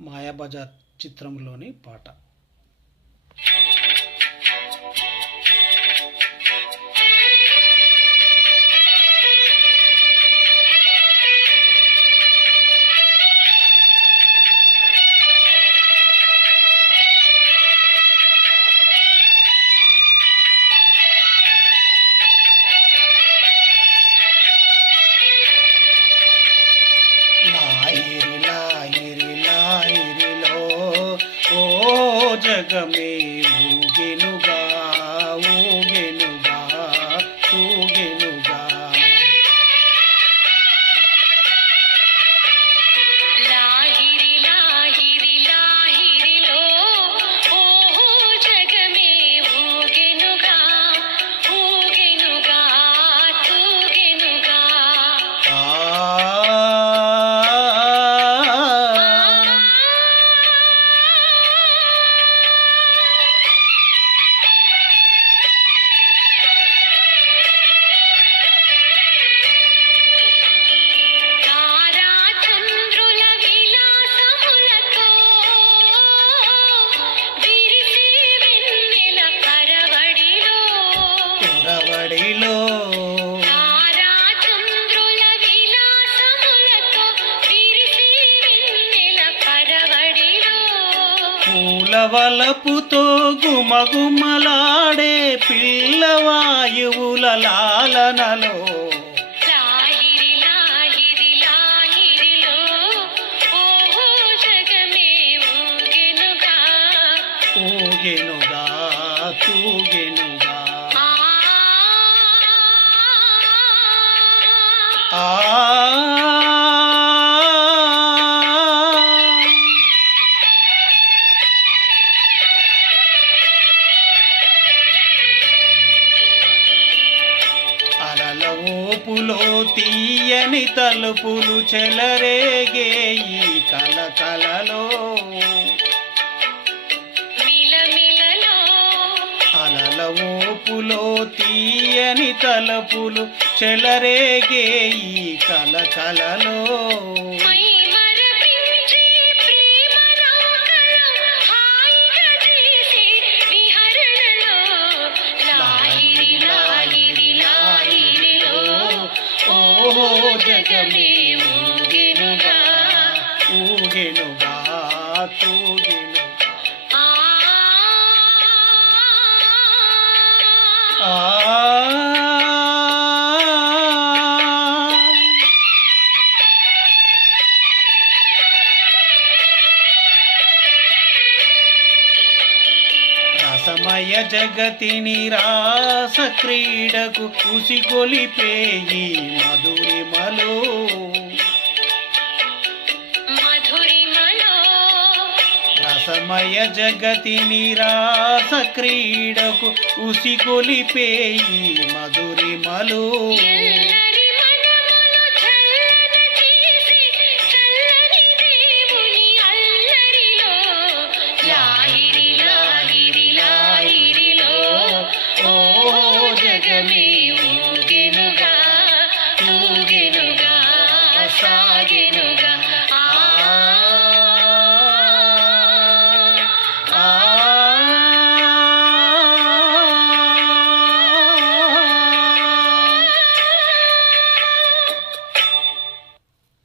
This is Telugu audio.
మాయాబజార్ చిత్రంలోని పాట. జగమే ఊగెనుగా పూలవలపుతో గుమగుమలాడే పిల్లవాయువుల లాలనలో. ఊగెనుగా. తూగెనుగా. ఆ ఊపులో తీయని తలుపులు చెలరేగే ఈ కలకలలో మిలమిలలో అలల ఊపులో తీయని తలుపులు చెలరేగే ఈ కలకలలో మై జగమే ఊగెనుగా ఊగెనుగా. తూగెనుగా ఆ ఆ రసమయ జగతిని రాస క్రీడకు ఉసిగొలిపేయి మధురిమలో రసమయ జగతిని రాస క్రీడకు ఉసిగొలిపేయి మధురిమలో జగమే ఊగినుగా ఊగెనుగా సాగెనుగా.